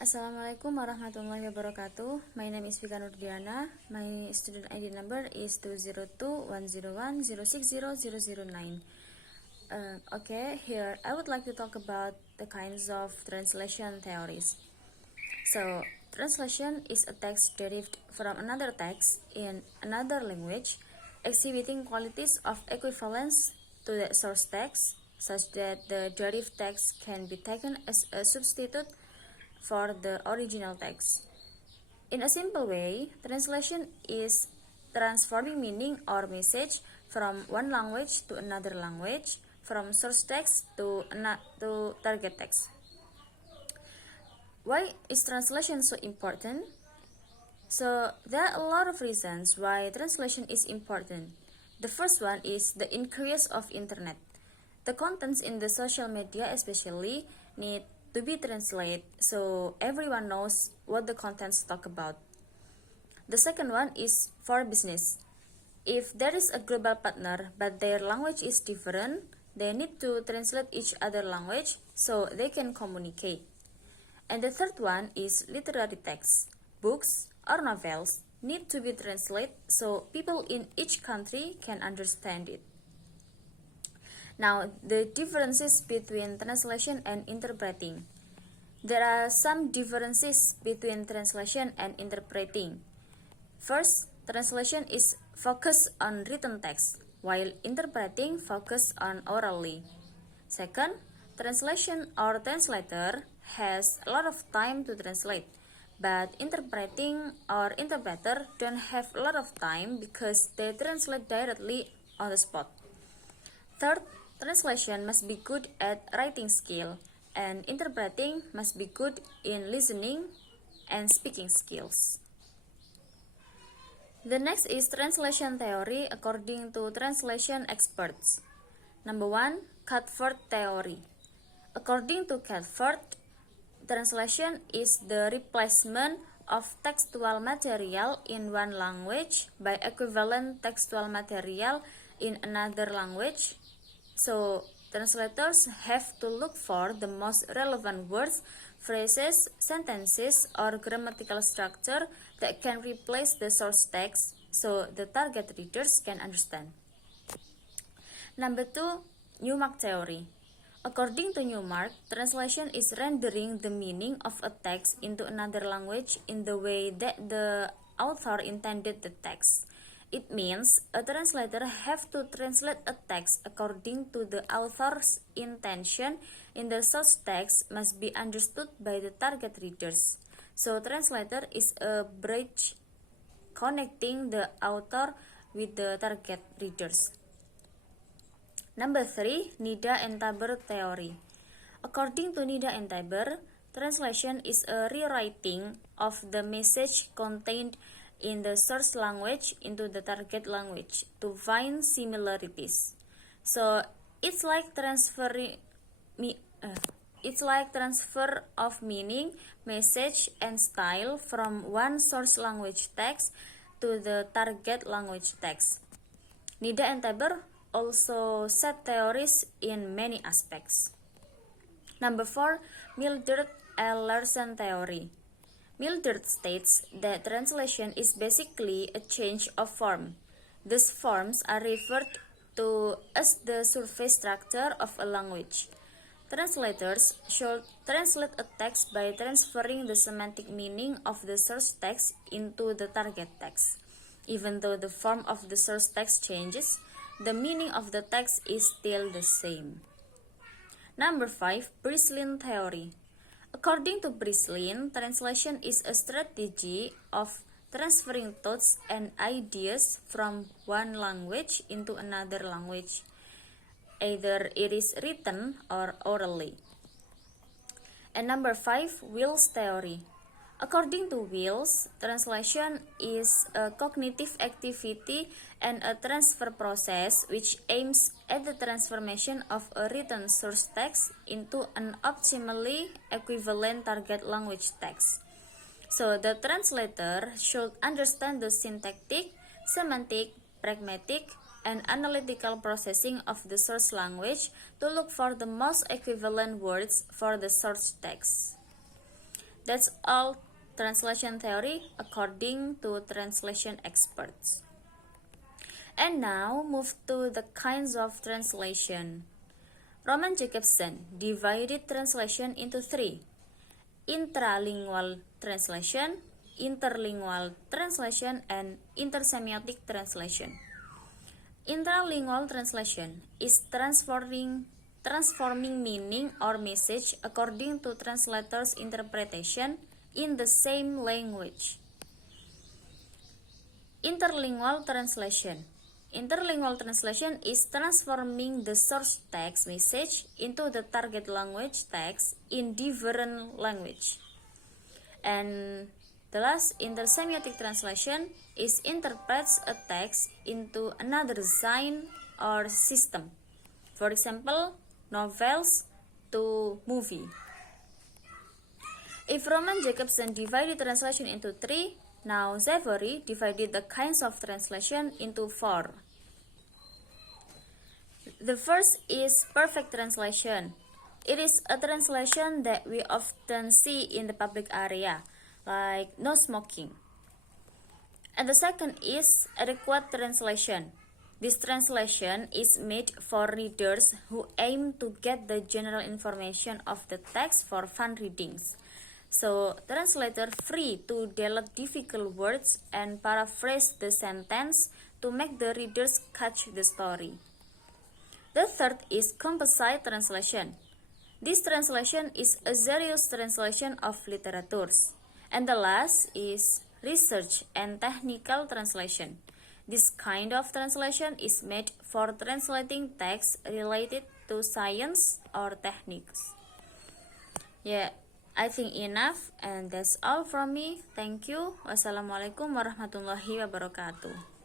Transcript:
Assalamualaikum warahmatullahi wabarakatuh. My name is Vika Nurdiana. My student ID number is 2021010600009. Okay, here I would like to talk about the kinds of translation theories. So, translation is a text derived from another text in another language, exhibiting qualities of equivalence to the source text, such that the derived text can be taken as a substitute for the original text. In a simple way, translation is transforming meaning or message from one language to another language, from source text to target text. Why is translation so important? So, there are a lot of reasons why translation is important. The first one is the increase of internet. The contents in the social media especially need to be translated so everyone knows what the contents talk about. The second one is for business. If there is a global partner but their language is different, they need to translate each other language so they can communicate. And the third one is literary text. Books or novels need to be translated so people in each country can understand it. Now, the differences between translation and interpreting. There are some differences between translation and interpreting. First, translation is focused on written text, while interpreting focuses on orally. Second, translation or translator has a lot of time to translate, but interpreting or interpreter don't have a lot of time because they translate directly on the spot. Third, translation must be good at writing skill, and interpreting must be good in listening and speaking skills. The next is translation theory according to translation experts. Number 1, Catford theory. According to Catford, translation is the replacement of textual material in one language by equivalent textual material in another language. So, translators have to look for the most relevant words, phrases, sentences, or grammatical structure that can replace the source text so the target readers can understand. Number 2, Newmark theory. According to Newmark, translation is rendering the meaning of a text into another language in the way that the author intended the text. It means a translator have to translate a text according to the author's intention in the source text must be understood by the target readers. So translator is a bridge connecting the author with the target readers. Number 3, Nida and Tabor theory. According to Nida and Tabor, translation is a rewriting of the message contained in the source language into the target language to find similarities. So it's like transfer of meaning, message, and style from one source language text to the target language text. Nida and Tabor also set theories in many aspects. Number 4, Mildred L. Larson theory. Mildred states that translation is basically a change of form. These forms are referred to as the surface structure of a language. Translators should translate a text by transferring the semantic meaning of the source text into the target text. Even though the form of the source text changes, the meaning of the text is still the same. Number 5, Breslin theory. According to Breslin, translation is a strategy of transferring thoughts and ideas from one language into another language. Either it is written or orally. And number 5, Wills theory. According to Wills, translation is a cognitive activity and a transfer process which aims at the transformation of a written source text into an optimally equivalent target language text. So the translator should understand the syntactic, semantic, pragmatic, and analytical processing of the source language to look for the most equivalent words for the source text. That's all translation theory according to translation experts. And now move to the kinds of translation. Roman Jakobson divided translation into three: intralingual translation, interlingual translation, and intersemiotic translation. Intralingual translation is transforming meaning or message according to translator's interpretation in the same language. Interlingual translation is transforming the source text message into the target language text in different language. And the last, intersemiotic translation is interprets a text into another sign or system. For example, novels to movie. If Roman Jakobson divided translation into three, now Savory divided the kinds of translation into four. The first is perfect translation. It is a translation that we often see in the public area, like no smoking. And the second is adequate translation. This translation is made for readers who aim to get the general information of the text for fun readings. So, translator free to delete difficult words and paraphrase the sentence to make the readers catch the story. The third is composite translation. This translation is a serious translation of literatures. And the last is research and technical translation. This kind of translation is made for translating texts related to science or techniques. Yeah, I think enough, and that's all from me. Thank you. Wassalamualaikum warahmatullahi wabarakatuh.